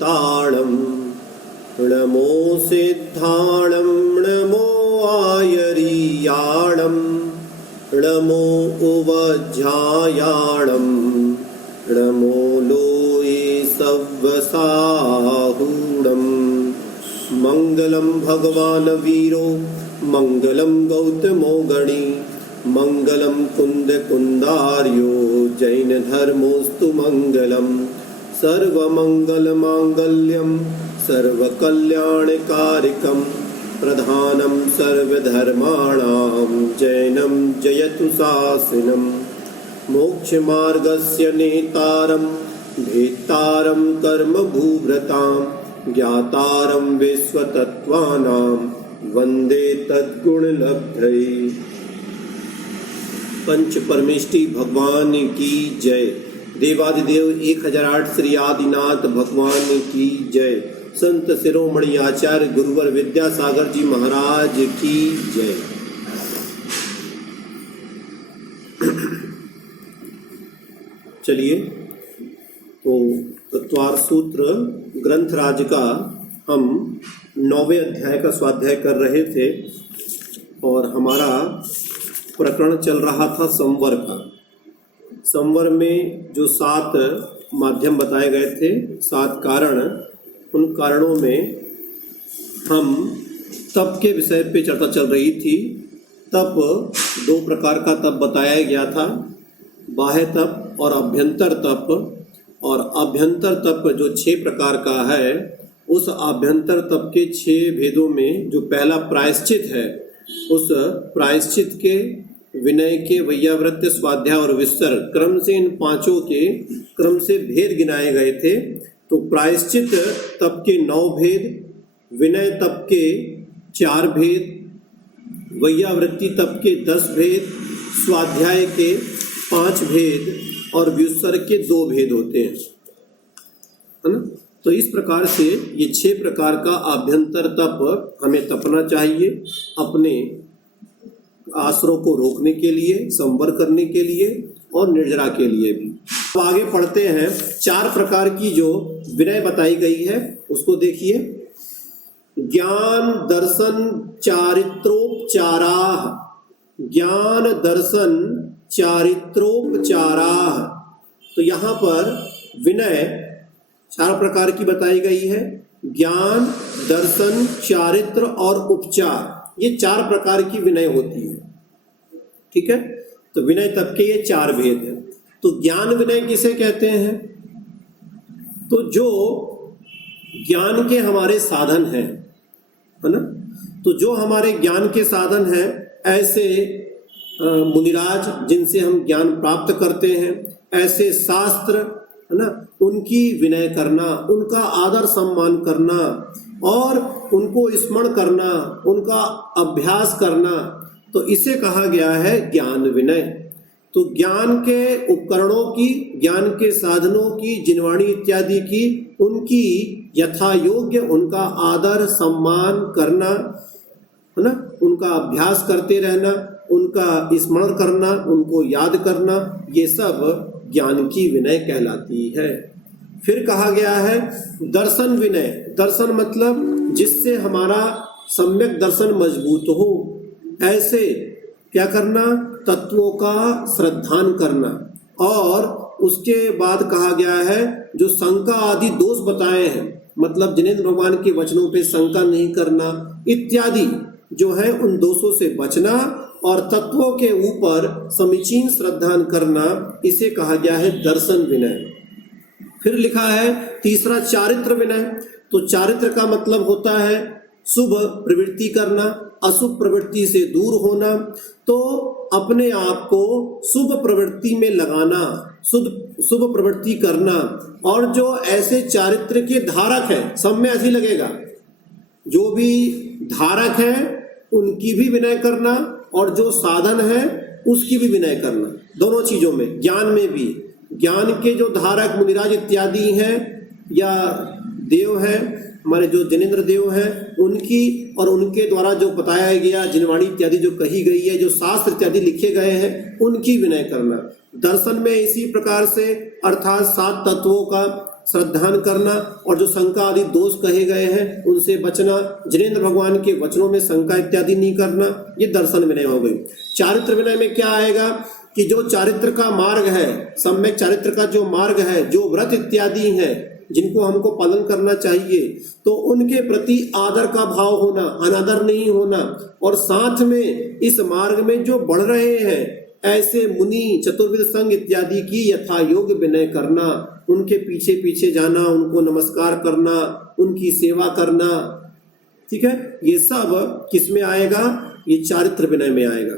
ताणम् नमो सिद्धाणं नमो आयरीयाणं नमो उवज्झायाणं नमो लोये सव्वसाहूणम् मंगलम भगवान वीरो मंगलम गौतमो गणी मंगलम कुंद कुंदार्यो जैन धर्मोस्तु मंगलम सर्वमंगल मांगल्यम सर्वकल्याणकारिकम प्रधानम सर्वधर्माणां जैनम जयतु शासनम मोक्षमार्गस्य नेतारं भेत्तारं कर्मभूभृतां ज्ञातारं विश्वतत्त्वानां वंदे तद्गुणलब्धये। पंच परमेष्टि भगवान की जय। देवादिदेव 1008 श्री आदिनाथ भगवान की जय। संत शिरोमणि आचार्य गुरुवर विद्यासागर जी महाराज की जय। चलिए, तो तत्वार सूत्र ग्रंथराज का हम 9वें अध्याय का स्वाध्याय कर रहे थे और हमारा प्रकरण चल रहा था संवर का। संवर में जो 7 माध्यम बताए गए थे, 7 कारण, उन कारणों में हम तप के विषय पे चर्चा चल रही थी। तप 2 प्रकार का तप बताया गया था, बाह्य तप और अभ्यंतर तप। और अभ्यंतर तप जो 6 प्रकार का है, उस अभ्यंतर तप के 6 भेदों में जो पहला प्रायश्चित है, उस प्रायश्चित के, विनय के, वैयावृत्य, स्वाध्याय और विसर्ग क्रम से इन 5 के क्रम से भेद गिनाए गए थे। तो प्रायश्चित तप के 9 भेद, विनय तप के 4 भेद, वैयावृत्ति तप के 10 भेद, स्वाध्याय के 5 भेद और व्युत्सर्ग के 2 भेद होते हैं, है ना। तो इस प्रकार से ये 6 प्रकार का आभ्यंतर तप हमें तपना चाहिए, अपने आश्रय को रोकने के लिए, संवर करने के लिए और निर्जरा के लिए भी। अब आगे पढ़ते हैं। 4 प्रकार की जो विनय बताई गई है उसको देखिए। ज्ञान दर्शन चारित्रोपचाराः, ज्ञान दर्शन चारित्रोपचाराः। तो यहाँ पर विनय 4 प्रकार की बताई गई है। ज्ञान, दर्शन, चारित्र और उपचार, ये 4 प्रकार की विनय होती है। ठीक है, तो विनय तक के ये 4 भेद हैं। तो ज्ञान विनय किसे कहते हैं? तो जो ज्ञान के हमारे साधन हैं, है ना। तो जो हमारे ज्ञान के साधन हैं, ऐसे मुनिराज जिनसे हम ज्ञान प्राप्त करते हैं, ऐसे शास्त्र, है ना, उनकी विनय करना, उनका आदर सम्मान करना और उनको स्मरण करना, उनका अभ्यास करना, तो इसे कहा गया है ज्ञान विनय। तो ज्ञान के उपकरणों की, ज्ञान के साधनों की, जिनवाणी इत्यादि की, उनकी यथा योग्य उनका आदर सम्मान करना, है ना, उनका अभ्यास करते रहना, उनका स्मरण करना, उनको याद करना, ये सब ज्ञान की विनय कहलाती है। फिर कहा गया है दर्शन विनय। दर्शन मतलब जिससे हमारा सम्यक दर्शन मजबूत हो, ऐसे क्या करना, तत्वों का श्रद्धान करना। और उसके बाद कहा गया है जो शंका आदि दोष बताए हैं, मतलब जिनेंद्र भगवान के वचनों पे शंका नहीं करना इत्यादि जो है, उन दोषों से बचना और तत्वों के ऊपर समीचीन श्रद्धान करना, इसे कहा गया है दर्शन विनय। फिर लिखा है तीसरा चारित्र विनय। तो चारित्र का मतलब होता है शुभ प्रवृत्ति करना, अशुभ प्रवृत्ति से दूर होना। तो अपने आप को शुभ प्रवृत्ति में लगाना, शुभ प्रवृत्ति करना। और जो ऐसे चारित्र के धारक है, सब में ऐसे लगेगा, जो भी धारक है उनकी भी विनय करना और जो साधन है उसकी भी विनय करना। दोनों चीजों में, ज्ञान में भी, ज्ञान के जो धारक मुनिराज इत्यादि हैं या देव हैं, हमारे जो जिनेंद्र देव हैं, उनकी और उनके द्वारा जो बताया गया जिनवाणी इत्यादि जो कही गई है, जो शास्त्र इत्यादि लिखे गए हैं, उनकी विनय करना। दर्शन में इसी प्रकार से, अर्थात 7 तत्वों का श्रद्धान करना और जो शंका आदि दोष कहे गए हैं उनसे बचना, जिनेंद्र भगवान के वचनों में शंका इत्यादि नहीं करना, ये दर्शन विनय हो गई। चारित्र विनय में क्या आएगा कि जो चारित्र का मार्ग है, सम्यक चारित्र का जो मार्ग है, जो व्रत इत्यादि है जिनको हमको पालन करना चाहिए, तो उनके प्रति आदर का भाव होना, अनादर नहीं होना, और साथ में इस मार्ग में जो बढ़ रहे हैं ऐसे मुनि चतुर्विध संघ इत्यादि की यथा योग्य विनय करना, उनके पीछे पीछे जाना, उनको नमस्कार करना, उनकी सेवा करना। ठीक है, ये सब किस में आएगा? ये चारित्र विनय में आएगा।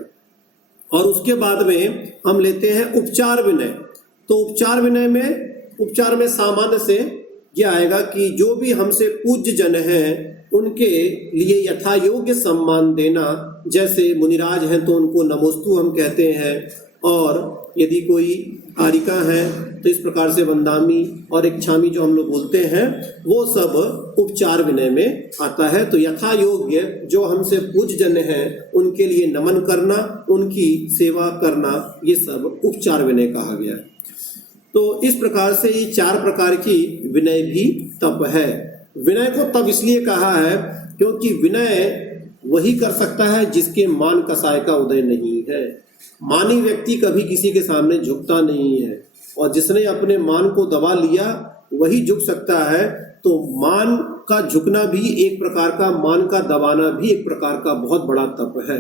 और उसके बाद में हम लेते हैं उपचार विनय। तो उपचार में सामान्य से ये आएगा कि जो भी हमसे पूज्य जन हैं उनके लिए यथा योग्य सम्मान देना। जैसे मुनिराज हैं तो उनको नमोस्तु हम कहते हैं, और यदि कोई आरिका है तो इस प्रकार से वंदामी और इच्छामी जो हम लोग बोलते हैं वो सब उपचार विनय में आता है। तो यथा योग्य जो हमसे पूज्य जन हैं उनके लिए नमन करना, उनकी सेवा करना, ये सब उपचार विनय कहा गया है। तो इस प्रकार से ये 4 प्रकार की विनय भी तप है। विनय को तप इसलिए कहा है क्योंकि विनय वही कर सकता है जिसके मान कसाय का उदय नहीं है। मानी व्यक्ति कभी किसी के सामने झुकता नहीं है, और जिसने अपने मान को दबा लिया वही झुक सकता है। तो मान का झुकना भी एक प्रकार का, मान का दबाना भी एक प्रकार का बहुत बड़ा तप है।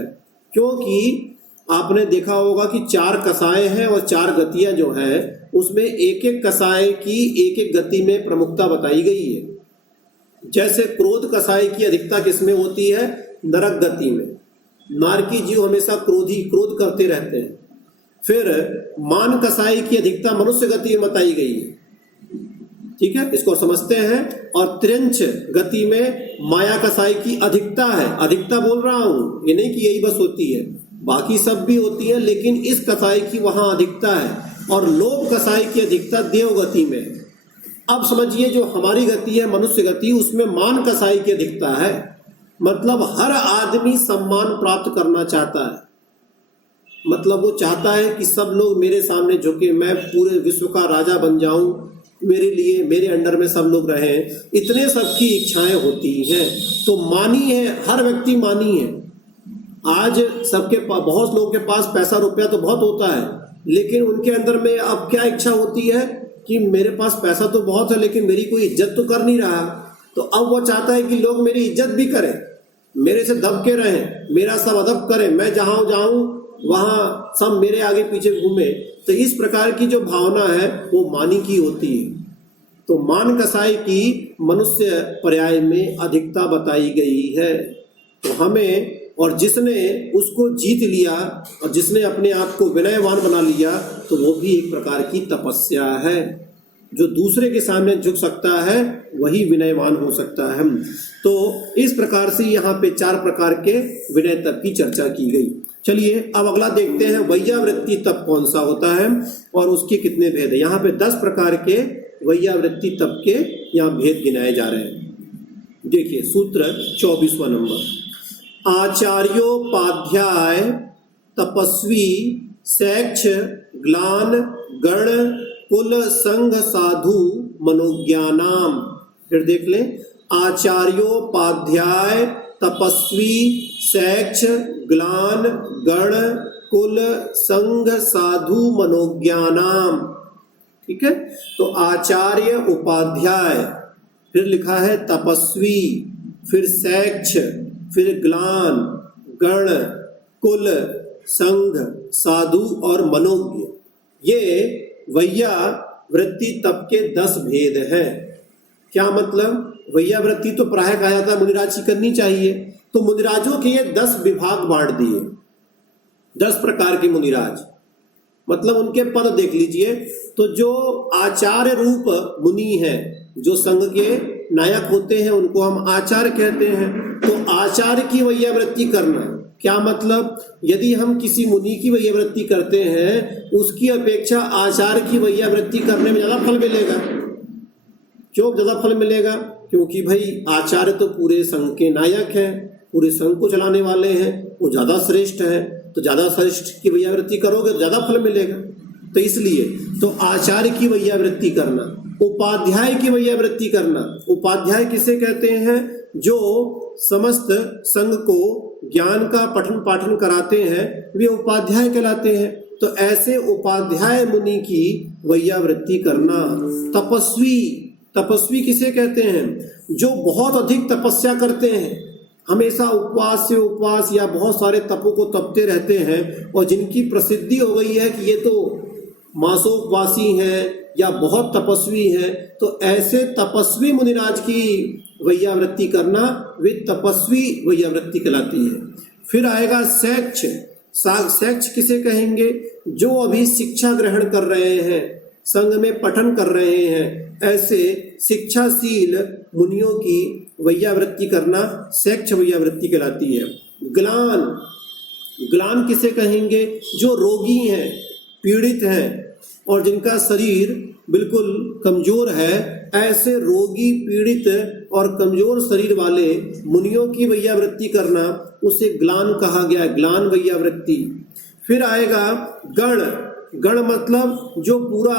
क्योंकि आपने देखा होगा कि 4 कसाय हैं और 4 गतियां जो हैं उसमें एक एक कसाय की एक एक गति में प्रमुखता बताई गई है। जैसे क्रोध कसाय की अधिकता किसमें होती है? नरक गति में। नारकी जीव हमेशा क्रोध करते रहते हैं। फिर मान कसाई की अधिकता मनुष्य गति में बताई गई है। ठीक है, इसको समझते हैं। और त्रिंच गति में माया कसाई की अधिकता है। अधिकता बोल रहा हूं, ये नहीं कि यही बस होती है, बाकी सब भी होती है, लेकिन इस कसाई की वहां अधिकता है। और लोभ कसाई की अधिकता देव गति में। अब समझिए जो हमारी गति है मनुष्य गति, उसमें मान कसाई की अधिकता है। मतलब हर आदमी सम्मान प्राप्त करना चाहता है। मतलब वो चाहता है कि सब लोग मेरे सामने झुके, मैं पूरे विश्व का राजा बन जाऊं, मेरे लिए मेरे अंडर में सब लोग रहें, इतने सबकी इच्छाएं होती हैं। तो मानी है, हर व्यक्ति मानी है। आज सबके बहुत लोगों के पास पैसा रुपया तो बहुत होता है, लेकिन उनके अंदर में अब क्या इच्छा होती है कि मेरे पास पैसा तो बहुत है लेकिन मेरी कोई इज्जत तो कर नहीं रहा। तो अब वो चाहता है कि लोग मेरी इज्जत भी करें, मेरे से दब के रहें, मेरा सब अदब करें, मैं जहां जाऊं वहां सब मेरे आगे पीछे घूमे। तो इस प्रकार की जो भावना है वो मानी की होती है। तो मान कसाई की मनुष्य पर्याय में अधिकता बताई गई है। तो हमें, और जिसने उसको जीत लिया और जिसने अपने आप को विनयवान बना लिया, तो वो भी एक प्रकार की तपस्या है। जो दूसरे के सामने झुक सकता है वही विनयवान हो सकता है। तो इस प्रकार से यहाँ पे 4 प्रकार के विनय तप की चर्चा की गई। चलिए अब अगला देखते हैं, वैयावृत्ति तप कौन सा होता है और उसके कितने भेद है। यहाँ पे 10 प्रकार के वैयावृत्ति तप के यहाँ भेद गिनाए जा रहे हैं। देखिए सूत्र 24वां नंबर, आचार्योपाध्याय तपस्वी शैक्ष ग्लान गण कुल संघ साधु मनोज्ञानाम। फिर देख लें, आचार्योपाध्याय तपस्वी शैक्ष ग्लान गण कुल संघ साधु मनोज्ञानाम। ठीक है, तो आचार्य उपाध्याय, फिर लिखा है तपस्वी, फिर शैक्ष, फिर ग्लान गण कुल संघ साधु और मनोज्ञ, ये वैयावृत्ति तप के 10 भेद हैं। क्या मतलब? वैयावृत्ति तो प्राय कहा जाता है मुनिराज की करनी चाहिए, तो मुनिराजों के ये 10 विभाग बांट दिए। 10 प्रकार के मुनिराज, मतलब उनके पद देख लीजिए। तो जो आचार्य रूप मुनि हैं, जो संघ के नायक होते हैं, उनको हम आचार्य कहते हैं। तो आचार्य की वैयावृत्ति करना, क्या मतलब? यदि हम किसी मुनि की वैयावृत्ति करते हैं, उसकी अपेक्षा आचार्य की वैयावृत्ति करने में ज्यादा फल मिलेगा। क्यों ज्यादा फल मिलेगा? क्योंकि भाई आचार्य तो पूरे संघ के नायक हैं, पूरे संघ को चलाने वाले हैं, वो ज्यादा श्रेष्ठ है। तो ज्यादा श्रेष्ठ की वैयावृत्ति करोगे तो ज्यादा फल मिलेगा। तो इसलिए तो आचार्य की वैयावृत्ति करना, उपाध्याय की वैयावृत्ति करना। उपाध्याय किसे कहते हैं? जो समस्त संघ को ज्ञान का पठन पाठन कराते हैं, वे उपाध्याय कहलाते हैं। तो ऐसे उपाध्याय मुनि की वैयावृत्ति करना। तपस्वी, तपस्वी किसे कहते हैं? जो बहुत अधिक तपस्या करते हैं, हमेशा उपवास से उपवास या बहुत सारे तपों को तपते रहते हैं, और जिनकी प्रसिद्धि हो गई है कि ये तो मासोपवासी हैं या बहुत तपस्वी हैं, तो ऐसे तपस्वी मुनिराज की वैयावृत्ति करना, वे तपस्वी वैयावृत्ति कहलाती है। फिर आएगा शैक्ष। शैक्ष किसे कहेंगे? जो अभी शिक्षा ग्रहण कर रहे हैं, संघ में पठन कर रहे हैं, ऐसे शिक्षाशील मुनियों की वैयावृत्ति करना शैक्ष वैयावृत्ति कहलाती है। ग्लान, ग्लान किसे कहेंगे? जो रोगी हैं, पीड़ित हैं और जिनका शरीर बिल्कुल कमजोर है, ऐसे रोगी, पीड़ित और कमजोर शरीर वाले मुनियों की वैयावृत्ति करना, उसे ग्लान कहा गया, ग्लान वैयावृत्ति। फिर आएगा गण। गण मतलब जो पूरा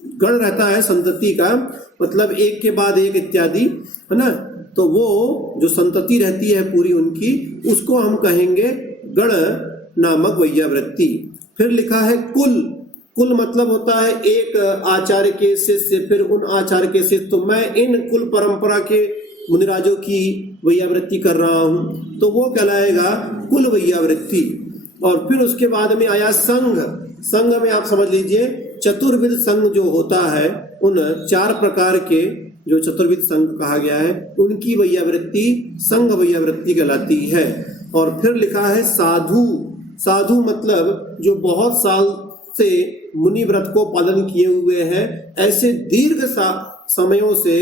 गण रहता है संतति का, मतलब एक के बाद एक इत्यादि, है ना, तो वो जो संतति रहती है पूरी उनकी, उसको हम कहेंगे गण नामक वैयावृत्ति। फिर लिखा है कुल। कुल मतलब होता है एक आचार्य के शिष्य, फिर उन आचार्य के शिष्य। तो मैं इन कुल परंपरा के मुनिराजों की वैयावृत्ति कर रहा हूँ, तो वो कहलाएगा कुल वैयावृत्ति। और फिर उसके बाद में आया संघ। संघ में आप समझ लीजिए चतुर्विध संघ जो होता है, उन 4 प्रकार के जो चतुर्विध संघ कहा गया है, उनकी वैयावृत्ति संघ वैयावृत्ति कहलाती है। और फिर लिखा है साधु। साधु मतलब जो बहुत साल से मुनि व्रत को पालन किए हुए हैं, ऐसे दीर्घ समयों से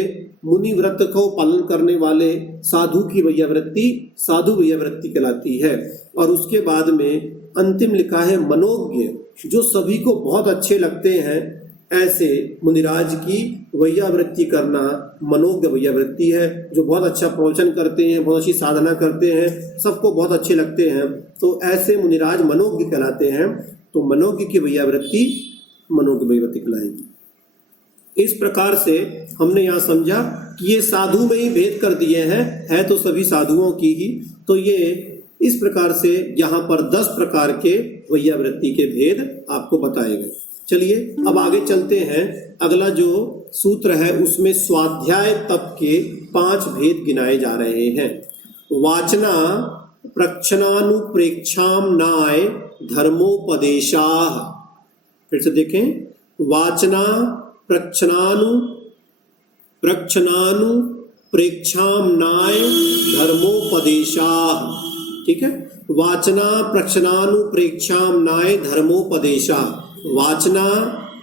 मुनि व्रत को पालन करने वाले साधु की वैयावृत्ति साधु वैयावृत्ति कहलाती है। और उसके बाद में अंतिम लिखा है मनोज्ञ। जो सभी को बहुत अच्छे लगते हैं, ऐसे मुनिराज की वैयावृत्ति करना मनोज्ञ वैयावृत्ति है। जो बहुत अच्छा प्रवचन करते हैं, बहुत अच्छी साधना करते हैं, सबको बहुत अच्छे लगते हैं, तो ऐसे मुनिराज मनोज्ञ कहलाते हैं। तो मनोज्ञ की वैयावृत्ति मनोज्ञ वैयावृत्ति कहलाएगी। इस प्रकार से हमने यहाँ समझा कि ये साधु में ही भेद कर दिए हैं, है तो सभी साधुओं की ही। तो ये इस प्रकार से यहाँ पर 10 प्रकार के वैयावृत्ति के भेद आपको बताए गए। चलिए अब आगे चलते हैं। अगला जो सूत्र है उसमें स्वाध्याय तप के 5 भेद गिनाए जा रहे हैं। वाचना प्रक्षणानुप्रेक्षाम नाय धर्मोपदेशाः। फिर से देखें, वाचना प्रक्षणानुप्रेक्षाम नाय धर्मोपदेशाः। ठीक है, वाचना प्रक्षणानुप्रेक्षाम नाय धर्मोपदेशाः। वाचना,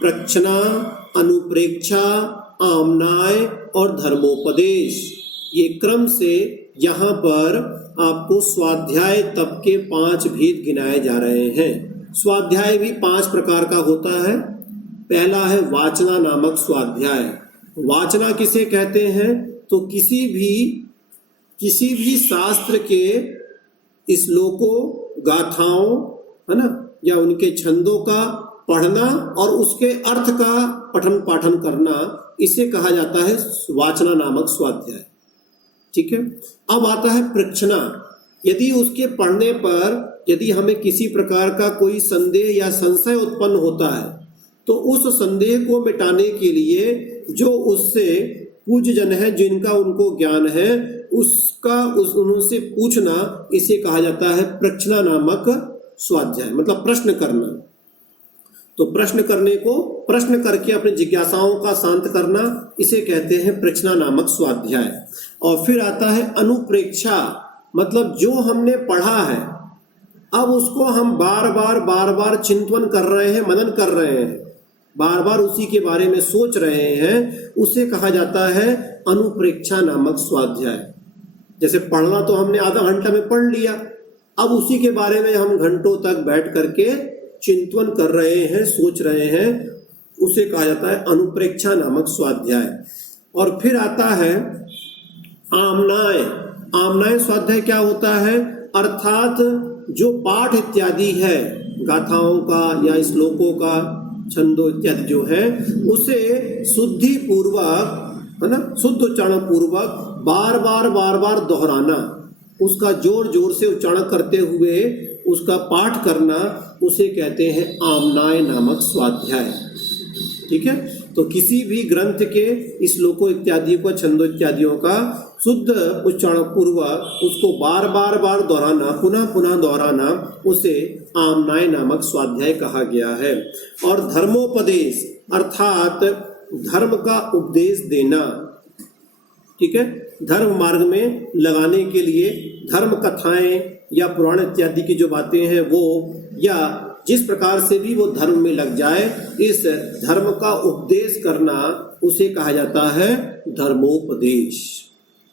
प्रक्षणा, अनुप्रेक्षा, आमनाय और धर्मोपदेश, ये क्रम से यहाँ पर आपको स्वाध्याय तप के 5 भेद गिनाए जा रहे हैं। स्वाध्याय भी 5 प्रकार का होता है। पहला है वाचना नामक स्वाध्याय। वाचना किसे कहते हैं? तो किसी भी शास्त्र के श्लोकों, गाथाओं, है ना, या उनके छंदों का पढ़ना और उसके अर्थ का पठन पाठन करना, इसे कहा जाता है वाचना नामक स्वाध्याय। ठीक है। अब आता है प्रक्षणा। यदि उसके पढ़ने पर यदि हमें किसी प्रकार का कोई संदेह या संशय उत्पन्न होता है, तो उस संदेह को मिटाने के लिए जो उससे पूज्य जन है, जिनका उनको ज्ञान है, उनसे पूछना, इसे कहा जाता है प्रक्षणा नामक स्वाध्याय। मतलब प्रश्न करना। तो प्रश्न करने को, प्रश्न करके अपनी जिज्ञासाओं का शांत करना, इसे कहते हैं प्रक्षणा नामक स्वाध्याय। और फिर आता है अनुप्रेक्षा। मतलब जो हमने पढ़ा है, अब उसको हम बार बार चिंतन कर रहे हैं, मनन कर रहे हैं, बार बार उसी के बारे में सोच रहे हैं, उसे कहा जाता है अनुप्रेक्षा नामक स्वाध्याय। जैसे पढ़ना तो हमने आधा घंटा में पढ़ लिया, अब उसी के बारे में हम घंटों तक बैठ करके चिंतन कर रहे हैं, सोच रहे हैं, उसे कहा जाता है अनुप्रेक्षा नामक स्वाध्याय। और फिर आता है आमनाय। आमनाय स्वाध्याय क्या होता है? अर्थात जो पाठ इत्यादि है, गाथाओं का या श्लोकों का, छंदो इत्यादि जो है उसे शुद्धि पूर्वक, है ना, शुद्ध उच्चारण पूर्वक बार बार दोहराना, उसका जोर जोर से उच्चारण करते हुए उसका पाठ करना, उसे कहते हैं आमनाय नामक स्वाध्याय। ठीक है, तो किसी भी ग्रंथ के श्लोकों इत्यादि को, छंदों इत्यादियों का शुद्ध उच्चारण पूर्वक उसको बार बार दोहराना, पुनः पुनः दोहराना, उसे आमनाय नामक स्वाध्याय कहा गया है। और धर्मोपदेश अर्थात धर्म का उपदेश देना, ठीक है, धर्म मार्ग में लगाने के लिए धर्म कथाएं या पुराण इत्यादि की जो बातें हैं वो, या जिस प्रकार से भी वो धर्म में लग जाए, इस धर्म का उपदेश करना उसे कहा जाता है धर्मोपदेश।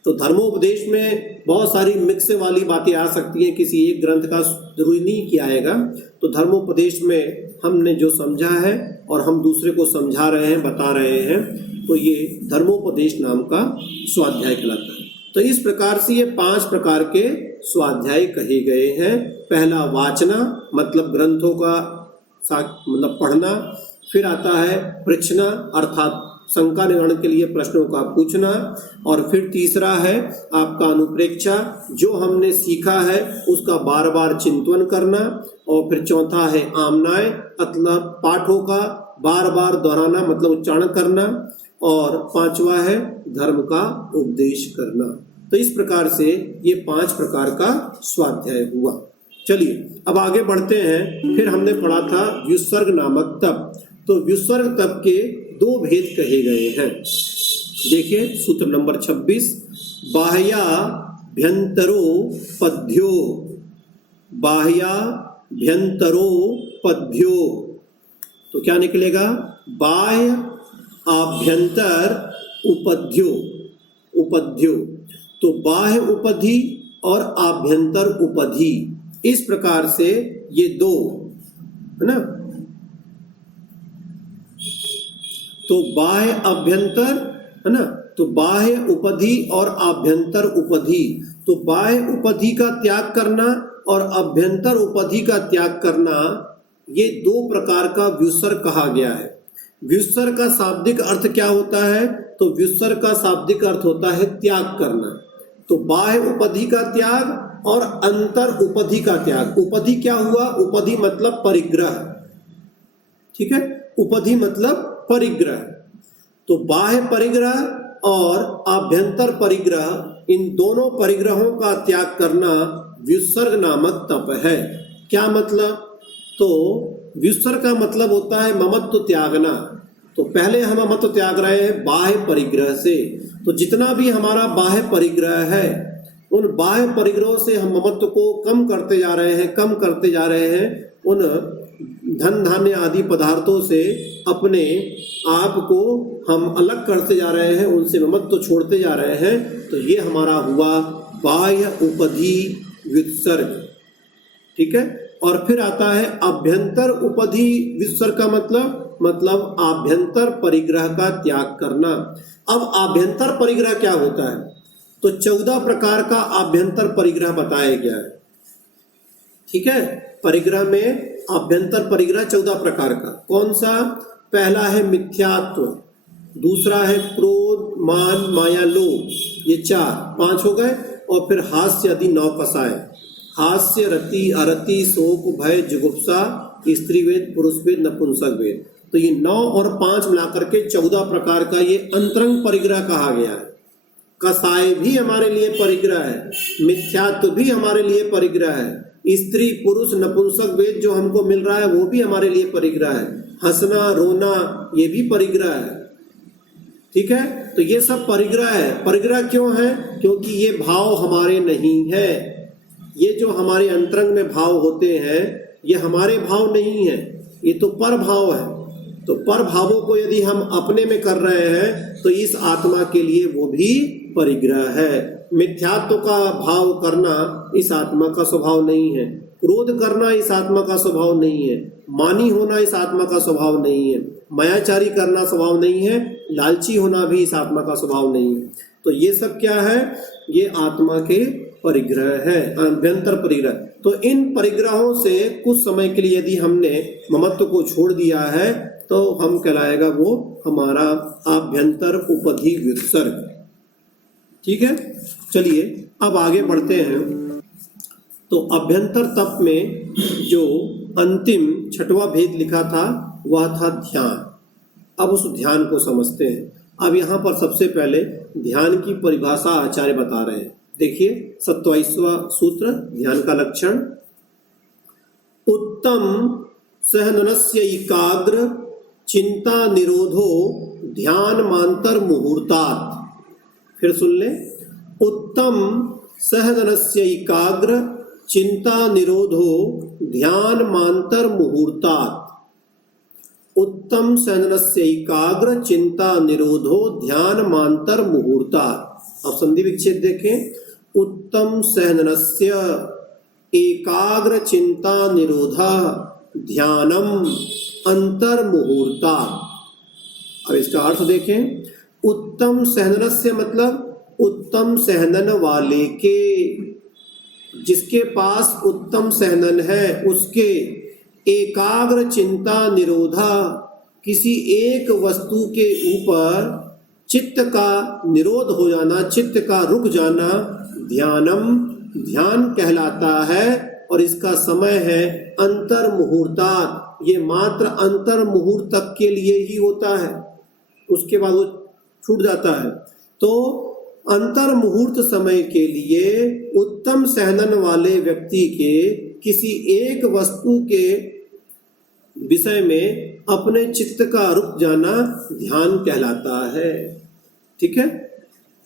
तो धर्मोपदेश में बहुत सारी मिक्स वाली बातें आ सकती हैं, किसी एक ग्रंथ का जरूरी नहीं किया आएगा। तो धर्मोपदेश में हमने जो समझा है और हम दूसरे को समझा रहे हैं, बता रहे हैं, तो ये धर्मोपदेश नाम का स्वाध्याय कहलाता है। तो इस प्रकार से ये 5 प्रकार के स्वाध्याय कहे गए हैं। पहला वाचना, मतलब ग्रंथों का मतलब पढ़ना। फिर आता है पृच्छना, अर्थात शंका निवारण के लिए प्रश्नों का पूछना। और फिर तीसरा है आपका अनुप्रेक्षा, जो हमने सीखा है उसका बार बार चिंतन करना। और फिर चौथा है आमनाय, मतलब पाठों का बार बार दोहराना, मतलब उच्चारण करना। और 5वां है धर्म का उपदेश करना। तो इस प्रकार से ये 5 प्रकार का स्वाध्याय हुआ। चलिए अब आगे बढ़ते हैं। फिर हमने पढ़ा था व्युत्सर्ग नामक तप। तो व्युत्सर्ग तप के 2 भेद कहे गए हैं। देखिए सूत्र नंबर 26, बाह्याभ्यंतरो पद्यो, बाह्याभ्यंतरो पद्यो। तो क्या निकलेगा? बाह्य आभ्यंतर उपध्यो, उपध्यो। तो बाह्य उपधि और आभ्यंतर उपधि, इस प्रकार से ये 2, है ना। तो बाह्य अभ्यंतर, है ना, तो बाह्य उपधि और आभ्यंतर उपधि। तो बाह्य उपधि का त्याग करना और अभ्यंतर उपधि का त्याग करना, ये 2 प्रकार का व्युत्सर्ग कहा गया है। व्युत्सर्ग का शाब्दिक अर्थ क्या होता है? तो व्युत्सर्ग का शाब्दिक अर्थ होता है त्याग करना। तो बाह्य उपधि का त्याग और अंतर उपधि का त्याग। उपधि क्या हुआ? उपधि मतलब परिग्रह, ठीक है, उपधि मतलब परिग्रह। तो बाह्य परिग्रह और आभ्यंतर परिग्रह, इन दोनों परिग्रहों का त्याग करना व्युत्सर्ग नामक तप है। क्या मतलब? तो व्युत्सर्ग का मतलब होता है ममत्व त्यागना। तो पहले हम ममत्व त्याग रहे हैं बाह्य परिग्रह से। तो जितना भी हमारा बाह्य परिग्रह है, उन बाह्य परिग्रहों से हम ममत्व को कम करते जा रहे हैं, कम करते जा रहे हैं। उन धन धान्य आदि पदार्थों से अपने आप को हम अलग करते जा रहे हैं, उनसे ममत्व छोड़ते जा रहे हैं। तो ये हमारा हुआ बाह्य उपधि व्युत्सर्ग, ठीक है। और फिर आता है अभ्यंतर उपधि व्युत्सर्ग का मतलब आभ्यंतर परिग्रह का त्याग करना। अब आभ्यंतर परिग्रह क्या होता है? तो 14 प्रकार का आभ्यंतर परिग्रह बताया गया है, ठीक है। परिग्रह में आभ्यंतर परिग्रह 14 प्रकार का। कौन सा? पहला है मिथ्यात्व, दूसरा है क्रोध, मान, माया, लोभ, ये 5 हो गए। और फिर हास्य आदि 9 कसाय। हास्य, रति, अरति, शोक, भय, जुगुप्सा, स्त्री वेद, पुरुष वेद, नपुंसक वेद। तो ये 9 और 5 मिलाकर के 14 प्रकार का ये अंतरंग परिग्रह कहा गया है। कसाय भी हमारे लिए परिग्रह है, मिथ्यात्व भी हमारे लिए परिग्रह है, स्त्री पुरुष नपुंसक वेद जो हमको मिल रहा है वो भी हमारे लिए परिग्रह है, हंसना रोना ये भी परिग्रह है, ठीक है। तो ये सब परिग्रह है। परिग्रह क्यों है? क्योंकि ये भाव हमारे नहीं है। ये जो हमारे अंतरंग में भाव होते हैं ये हमारे भाव नहीं है, ये तो पर भाव है। तो पर भावों को यदि हम अपने में कर रहे हैं तो इस आत्मा के लिए वो भी परिग्रह है। मिथ्यात्व का भाव करना इस आत्मा का स्वभाव नहीं है, क्रोध करना इस आत्मा का स्वभाव नहीं है, मानी होना इस आत्मा का स्वभाव नहीं है, मायाचारी करना स्वभाव नहीं है, लालची होना भी इस आत्मा का स्वभाव नहीं है। तो ये सब क्या है? ये आत्मा के परिग्रह है, अभ्यंतर परिग्रह। तो इन परिग्रहों से कुछ समय के लिए यदि हमने ममत्व को छोड़ दिया है तो हम कहलाएगा वो हमारा आभ्यंतर उपधि व्युत्सर्ग। ठीक है, चलिए अब आगे बढ़ते हैं। तो अभ्यंतर तप में जो अंतिम छठवां भेद लिखा था वह था ध्यान। अब उस ध्यान को समझते हैं। अब यहाँ पर सबसे पहले ध्यान की परिभाषा आचार्य बता रहे हैं। देखिए 27वां सूत्र, ध्यान का लक्षण। उत्तम सहननस्य एकाग्र चिंता निरोधो ध्यान मांतर मुहूर्तात्। फिर सुन ले, उत्तम सहननस्य एकाग्र चिंता निरोधो ध्यान मांतर मुहूर्तात्। उत्तम सहननस्य एकाग्र चिंता निरोधो ध्यान मांतर मुहूर्तात्। अब संधि विच्छेद देखें। उत्तम सहननस्य एकाग्र चिंता निरोधा ध्यानम अंतर मुहूर्तात्। अब इसका अर्थ देखें। उत्तम सहननस्य मतलब उत्तम सहनन वाले के, जिसके पास उत्तम सहनन है उसके, एकाग्र चिंता निरोधा, किसी एक वस्तु के ऊपर चित्त का निरोध हो जाना, चित्त का रुक जाना, ध्यानम ध्यान कहलाता है। और इसका समय है अंतर मुहूर्तात्। ये मात्र अंतर मुहूर्त तक के लिए ही होता है, उसके बाद वो छूट जाता है। तो अंतर मुहूर्त समय के लिए उत्तम सहनन वाले व्यक्ति के किसी एक वस्तु के विषय में अपने चित्त का रुक जाना ध्यान कहलाता है। ठीक है,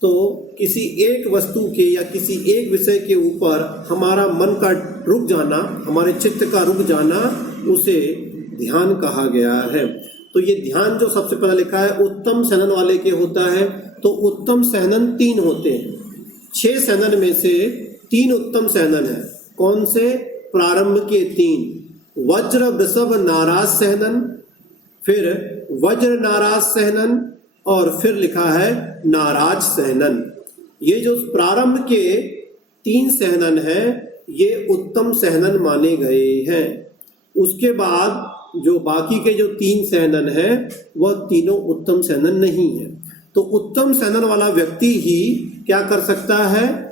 तो किसी एक वस्तु के या किसी एक विषय के ऊपर हमारा मन का रुक जाना, हमारे चित्त का रुक जाना, उसे ध्यान कहा गया है। तो ये ध्यान जो सबसे पहले लिखा है उत्तम सहनन वाले के होता है। तो उत्तम सहनन 3 होते हैं। 6 सहनन में से 3 उत्तम सहनन है। कौन से? प्रारंभ के 3, वज्र वृषभ नाराज सहनन, फिर वज्र नाराज सहनन, और फिर लिखा है नाराज सहनन। ये जो प्रारंभ के 3 सहनन है ये उत्तम सहनन माने गए हैं। उसके बाद जो बाकी के जो 3 सहनन है वह तीनों उत्तम सहनन नहीं है। तो उत्तम सहनन वाला व्यक्ति ही क्या कर सकता है?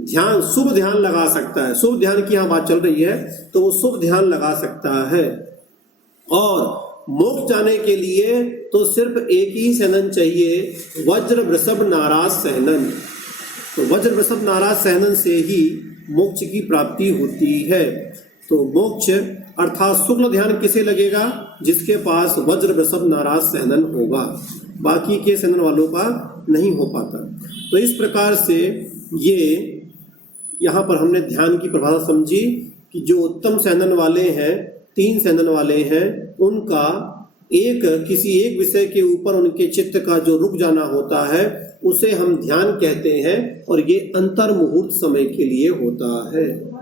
ध्यान, शुभ ध्यान लगा सकता है। शुभ ध्यान की यहाँ बात चल रही है, तो वो शुभ ध्यान लगा सकता है। और मोक्ष जाने के लिए तो सिर्फ एक ही सहनन चाहिए, वज्र वृषभ नाराज सहनन। तो वज्र वृषभ नाराज सहनन से ही मोक्ष की प्राप्ति होती है। तो मोक्ष अर्थात शुक्ल ध्यान किसे लगेगा? जिसके पास वज्र वृषभ नाराज सहनन होगा, बाकी के सहनन वालों का नहीं हो पाता। तो इस प्रकार से ये यहाँ पर हमने ध्यान की परिभाषा समझी कि जो उत्तम सहनन वाले हैं, 3 सहनन वाले हैं, उनका किसी एक विषय के ऊपर उनके चित्त का जो रुक जाना होता है उसे हम ध्यान कहते हैं। और ये अंतर मुहूर्त समय के लिए होता है।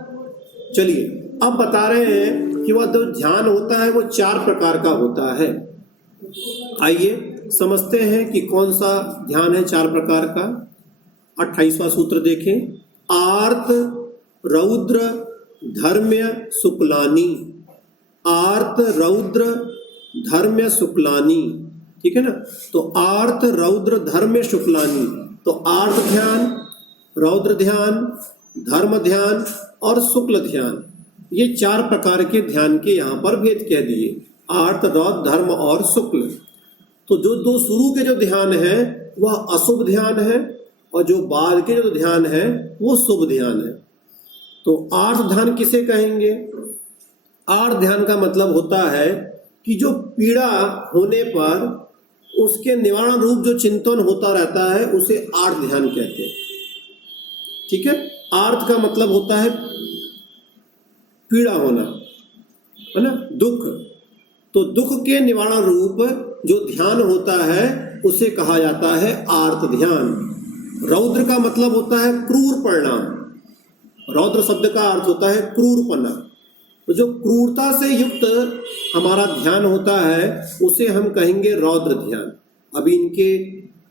चलिए अब बता रहे हैं कि वह जो ध्यान होता है वो 4 प्रकार का होता है। आइए समझते हैं कि कौन सा ध्यान है 4 प्रकार का। 28वां सूत्र देखें। आर्त रौद्र धर्म्य शुक्लानी। आर्त रौद्र धर्म्य शुक्लानी, ठीक है ना। तो आर्त रौद्र धर्म्य शुक्लानी, तो आर्त ध्यान, रौद्र ध्यान, धर्म ध्यान और शुक्ल ध्यान, ये 4 प्रकार के ध्यान के यहाँ पर भेद कह दिए। आर्त, रौद्र, धर्म और शुक्ल। तो जो 2 शुरू के जो ध्यान है वह अशुभ ध्यान है, और जो बाद के जो ध्यान है वो शुभ ध्यान है। तो आर्त ध्यान किसे कहेंगे? आर्त ध्यान का मतलब होता है कि जो पीड़ा होने पर उसके निवारण रूप जो चिंतन होता रहता है उसे आर्त ध्यान कहते हैं। ठीक है, आर्त का मतलब होता है पीड़ा होना, है ना, दुख। तो दुख के निवारण रूप जो ध्यान होता है उसे कहा जाता है आर्त ध्यान। रौद्र का मतलब होता है क्रूर परिणाम। रौद्र शब्द का अर्थ होता है क्रूरपना। तो जो क्रूरता से युक्त हमारा ध्यान होता है उसे हम कहेंगे रौद्र ध्यान। अभी इनके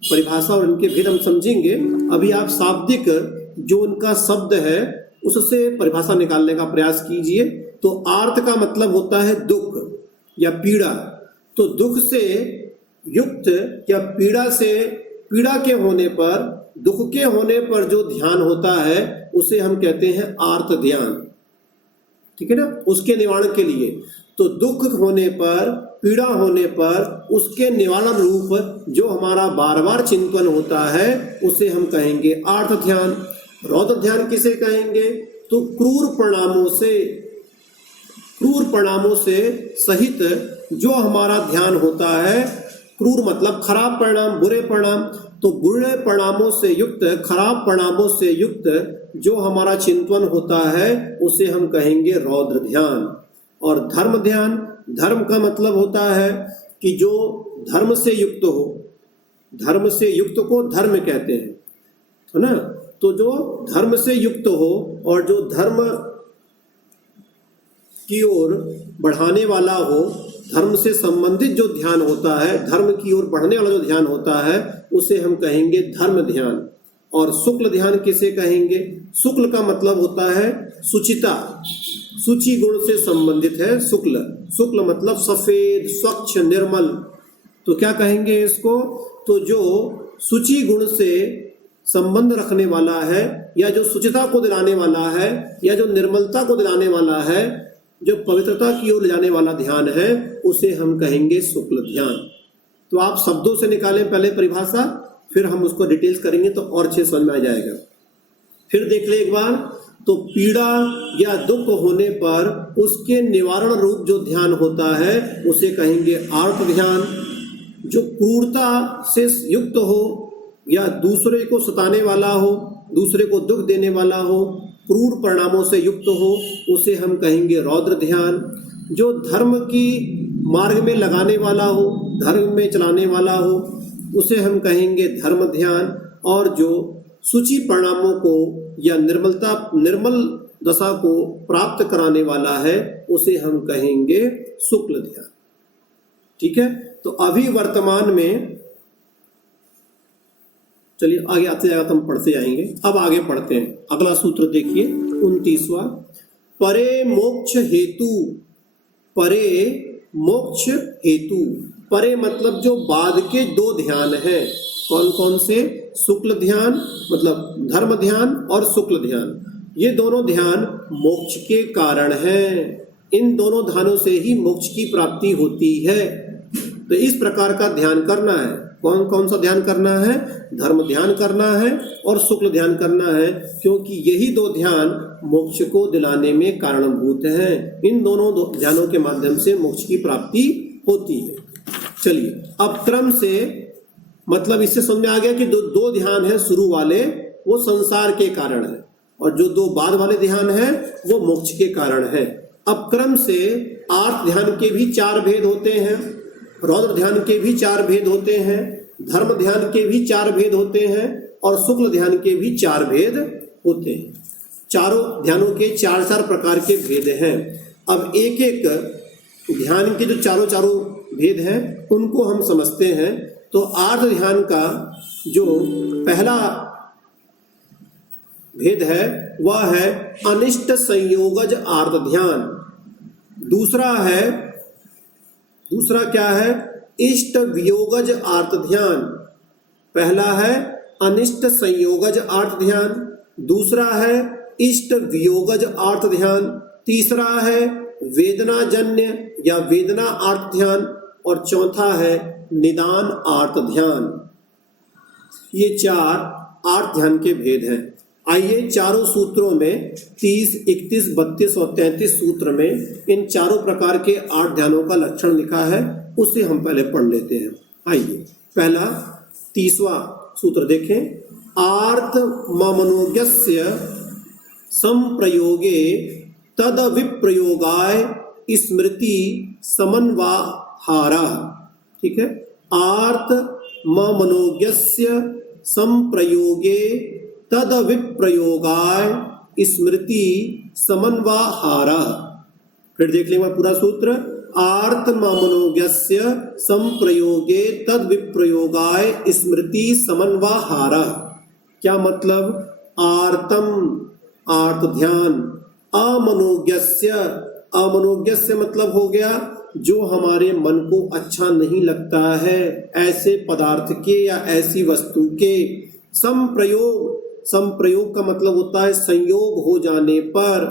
परिभाषा और इनके भेद हम समझेंगे। अभी आप शाब्दिक जो उनका शब्द है उससे परिभाषा निकालने का प्रयास कीजिए। तो आर्त का मतलब होता है दुख, या पीड़ा। तो दुख से युक्त या पीड़ा के होने पर, दुख के होने पर जो ध्यान होता है उसे हम कहते हैं आर्त ध्यान। ठीक है ना, उसके निवारण के लिए। तो दुख होने पर, पीड़ा होने पर उसके निवारण रूप जो हमारा बार बार चिंतन होता है उसे हम कहेंगे आर्त ध्यान। रौद्र ध्यान किसे कहेंगे? तो क्रूर परिणामों से सहित जो हमारा ध्यान होता है, क्रूर मतलब खराब परिणाम, बुरे परिणाम, तो बुरे परिणामों से युक्त, खराब परिणामों से युक्त जो हमारा चिंतन होता है उसे हम कहेंगे रौद्र ध्यान। और धर्म ध्यान, धर्म का मतलब होता है कि जो धर्म से युक्त हो, धर्म से युक्त को धर्म कहते हैं, है ना। तो जो धर्म से युक्त हो और जो धर्म की ओर बढ़ाने वाला हो, धर्म से संबंधित जो ध्यान होता है, धर्म की ओर बढ़ने वाला जो ध्यान होता है उसे हम कहेंगे धर्म ध्यान। और शुक्ल ध्यान किसे कहेंगे? शुक्ल का मतलब होता है शुचिता, शुचि गुण से संबंधित है शुक्ल। शुक्ल मतलब सफेद, स्वच्छ, निर्मल। तो क्या कहेंगे इसको? तो जो शुचि गुण से संबंध रखने वाला है, या जो शुचिता को दिलाने वाला है, या जो निर्मलता को दिलाने वाला है, जो पवित्रता की ओर ले जाने वाला ध्यान है उसे हम कहेंगे शुक्ल ध्यान। तो आप शब्दों से निकालें पहले परिभाषा, फिर हम उसको डिटेल्स करेंगे तो और अच्छे समझ में आ जाएगा। फिर देख ले एक बार। तो पीड़ा या दुख होने पर उसके निवारण रूप जो ध्यान होता है उसे कहेंगे आर्त ध्यान। जो क्रूरता से युक्त हो या दूसरे को सताने वाला हो, दूसरे को दुख देने वाला हो, क्रूर परिणामों से युक्त हो उसे हम कहेंगे रौद्र ध्यान। जो धर्म की मार्ग में लगाने वाला हो, धर्म में चलाने वाला हो उसे हम कहेंगे धर्म ध्यान। और जो सूची परिणामों को या निर्मल दशा को प्राप्त कराने वाला है उसे हम कहेंगे शुक्ल ध्यान। ठीक है, तो अभी वर्तमान में चलिए आगे आते जाएगा तो हम पढ़ते जाएंगे। अब आगे पढ़ते हैं। अगला सूत्र देखिए 29वां। परे मोक्ष हेतु, परे मोक्ष हेतु। परे मतलब जो बाद के दो ध्यान हैं। कौन कौन से? शुक्ल ध्यान मतलब धर्म ध्यान और शुक्ल ध्यान। ये दोनों ध्यान मोक्ष के कारण हैं। इन दोनों ध्यानों से ही मोक्ष की प्राप्ति होती है। तो इस प्रकार का ध्यान करना है। कौन कौन सा ध्यान करना है? धर्म ध्यान करना है और शुक्ल ध्यान करना है, क्योंकि यही दो ध्यान मोक्ष को दिलाने में कारणभूत हैं। इन दोनों ध्यानों के माध्यम से मोक्ष की प्राप्ति होती है। चलिए अब क्रम से, मतलब इससे समझ में आ गया कि दो ध्यान है शुरू वाले वो संसार के कारण है, और जो दो बाद वाले ध्यान है वो मोक्ष के कारण है। अब क्रम से आर्त ध्यान के भी चार भेद होते हैं, रौद्र ध्यान के भी चार भेद होते हैं, धर्म ध्यान के भी चार भेद होते हैं, और शुक्ल ध्यान के भी चार भेद होते हैं। चारों ध्यानों के चार चार प्रकार के भेद हैं। अब एक एक ध्यान के जो चारों भेद हैं उनको हम समझते हैं। तो आर्त ध्यान का जो पहला भेद है वह है अनिष्ट संयोगज आर्त ध्यान। दूसरा क्या है? इष्ट वियोगज आर्त ध्यान। पहला है अनिष्ट संयोगज आर्त ध्यान, दूसरा है इष्ट वियोगज आर्त ध्यान, तीसरा है वेदनाजन्य या वेदना आर्त ध्यान, और चौथा है निदान आर्त ध्यान। ये चार आर्त ध्यान के भेद हैं। आइए चारों सूत्रों में 30, 31, 32 और 33 सूत्र में इन चारों प्रकार के आर्त ध्यानों का लक्षण लिखा है, उसे हम पहले पढ़ लेते हैं। आइए पहला 30वां सूत्र देखें। आर्त मनोज्ञस्य संप्रयोगे तद विप्रयोगाय स्मृति समन्वाहारः। ठीक है, आर्त मनोज्ञस्य संप्रयोगे तद विप्रयोगाय स्मृति समन्वाहारः। फिर देख लेंगे पूरा सूत्र। आर्त मनोज्ञस्य संप्रयोगे तद विप्रयोगाय स्मृति समन्वाहारः। क्या मतलब? आर्तम आर्त ध्यान, अमनोज्ञस्य, अमनोज्ञस्य मतलब हो गया जो हमारे मन को अच्छा नहीं लगता है, ऐसे पदार्थ के या ऐसी वस्तु के संप्रयोग का मतलब होता है संयोग हो जाने पर,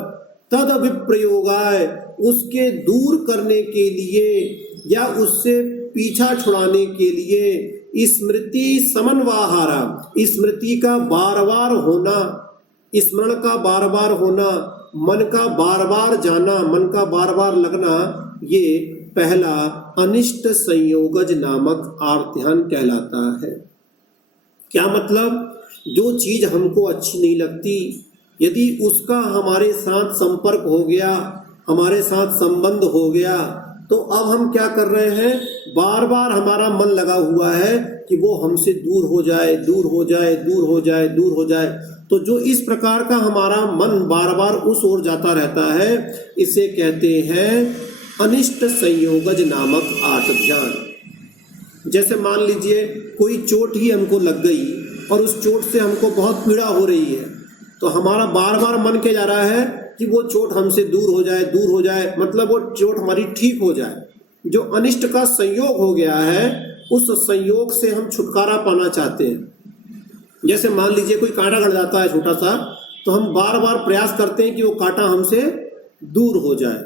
तद विप्रयोगाय उसके दूर करने के लिए या उससे पीछा छुड़ाने के लिए स्मृति समन्वाहारा, स्मृति का बार बार होना, स्मरण का बार बार होना, मन का बार बार जाना, मन का बार बार लगना, ये पहला अनिष्ट संयोगज नामक आर्त ध्यान कहलाता है। क्या मतलब? जो चीज हमको अच्छी नहीं लगती, यदि उसका हमारे साथ संपर्क हो गया, हमारे साथ संबंध हो गया, तो अब हम क्या कर रहे हैं, बार बार हमारा मन लगा हुआ है कि वो हमसे दूर हो जाए, दूर हो जाए, दूर हो जाए, दूर हो जाए। तो जो इस प्रकार का हमारा मन बार बार उस ओर जाता रहता है, इसे कहते हैं अनिष्ट संयोगज नामक आर्त ध्यान। जैसे मान लीजिए कोई चोट ही हमको लग गई और उस चोट से हमको बहुत पीड़ा हो रही है, तो हमारा बार बार मन क्या जा रहा है कि वो चोट हमसे दूर हो जाए, दूर हो जाए, मतलब वो चोट हमारी ठीक हो जाए। जो अनिष्ट का संयोग हो गया है, उस संयोग से हम छुटकारा पाना चाहते हैं। जैसे मान लीजिए कोई कांटा गड़ जाता है छोटा सा, तो हम बार बार प्रयास करते हैं कि वो कांटा हमसे दूर हो जाए।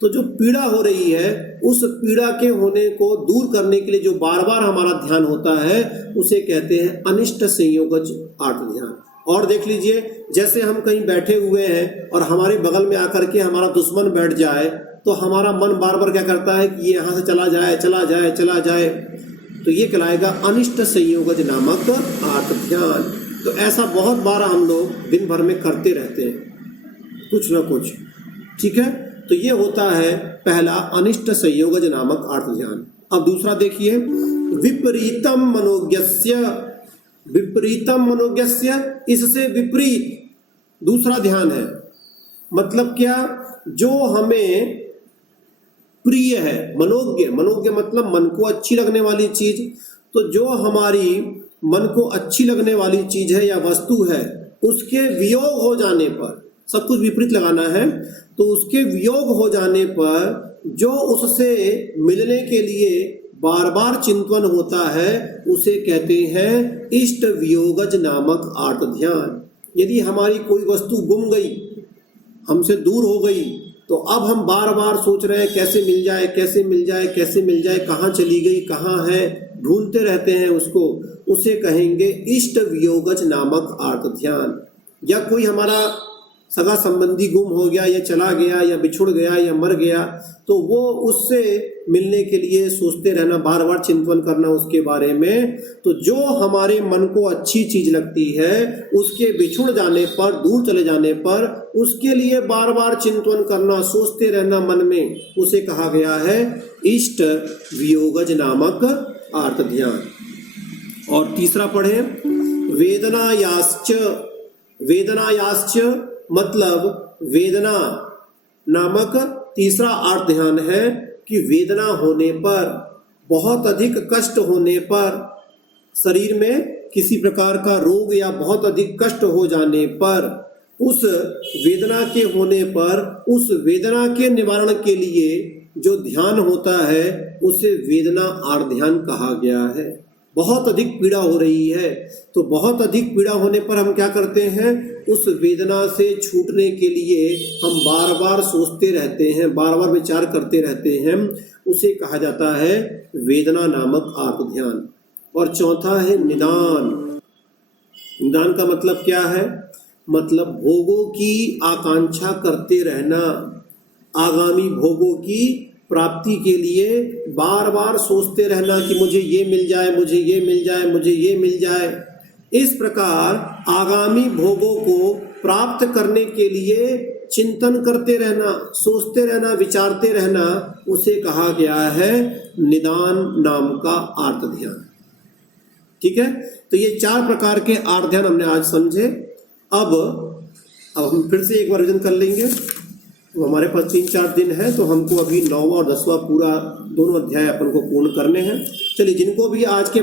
तो जो पीड़ा हो रही है, उस पीड़ा के होने को दूर करने के लिए जो बार बार हमारा ध्यान होता है, उसे कहते हैं अनिष्ट संयोगज आर्त ध्यान। और देख लीजिए, जैसे हम कहीं बैठे हुए हैं और हमारे बगल में आकर के हमारा दुश्मन बैठ जाए, तो हमारा मन बार बार क्या करता है कि ये यहाँ से चला जाए, चला जाए, चला जाए। तो ये कहलाएगा अनिष्ट संयोगज नामक आर्त ध्यान। तो ऐसा बहुत बार हम लोग दिन भर में करते रहते हैं, कुछ ना कुछ। ठीक है, तो ये होता है पहला अनिष्ट संयोगज नामक आर्त ध्यान। अब दूसरा देखिए, विपरीतम मनोज्ञस्य। विपरीतम मनोज्ञस्य, इससे विपरीत दूसरा ध्यान है। मतलब क्या? जो हमें प्रिय है, मनोज्ञ, मनोज्ञ मतलब मन को अच्छी लगने वाली चीज। तो जो हमारी मन को अच्छी लगने वाली चीज है या वस्तु है, उसके वियोग हो जाने पर, सब कुछ विपरीत लगाना है, तो उसके वियोग हो जाने पर जो उससे मिलने के लिए बार बार चिंतन होता है, उसे कहते हैं इष्ट वियोगज नामक आर्त ध्यान। यदि हमारी कोई वस्तु गुम गई, हमसे दूर हो गई, तो अब हम बार बार सोच रहे हैं कैसे मिल जाए, कैसे मिल जाए, कैसे मिल जाए, कहाँ चली गई, कहाँ है, ढूंढते रहते हैं उसको। उसे कहेंगे इष्ट वियोगज नामक आर्त ध्यान। या कोई हमारा सगा संबंधी गुम हो गया, या चला गया, या बिछुड़ गया, या मर गया, तो वो उससे मिलने के लिए सोचते रहना, बार बार चिंतन करना उसके बारे में। तो जो हमारे मन को अच्छी चीज लगती है, उसके बिछुड़ जाने पर, दूर चले जाने पर, उसके लिए बार बार चिंतन करना, सोचते रहना मन में, उसे कहा गया है इष्ट वियोगज नामक आर्त ध्यान। और तीसरा पढ़े, वेदनायाश्च। वेदनायाश्च मतलब वेदना नामक तीसरा आर्त ध्यान है कि वेदना होने पर, बहुत अधिक कष्ट होने पर, शरीर में किसी प्रकार का रोग या बहुत अधिक कष्ट हो जाने पर, उस वेदना के होने पर, उस वेदना के निवारण के लिए जो ध्यान होता है, उसे वेदना आर्त ध्यान कहा गया है। बहुत अधिक पीड़ा हो रही है, तो बहुत अधिक पीड़ा होने पर हम क्या करते हैं, उस वेदना से छूटने के लिए हम बार बार सोचते रहते हैं, बार बार विचार करते रहते हैं, उसे कहा जाता है वेदना नामक आर्त ध्यान। और चौथा है निदान। निदान का मतलब क्या है? मतलब भोगों की आकांक्षा करते रहना, आगामी भोगों की प्राप्ति के लिए बार बार सोचते रहना कि मुझे ये मिल जाए, मुझे ये मिल जाए, मुझे ये मिल जाए। इस प्रकार आगामी भोगों को प्राप्त करने के लिए चिंतन करते रहना, सोचते रहना, विचारते रहना, उसे कहा गया है निदान नाम का आर्त ध्यान। ठीक है, तो ये 4 प्रकार के आर्त ध्यान हमने आज समझे। अब हम फिर से एक बार रिवीजन कर लेंगे। तो हमारे पास 3-4 दिन है, तो हमको अभी 9वां और 10वां पूरा दोनों अध्याय अपन को पूर्ण करने हैं। चलिए, जिनको भी आज के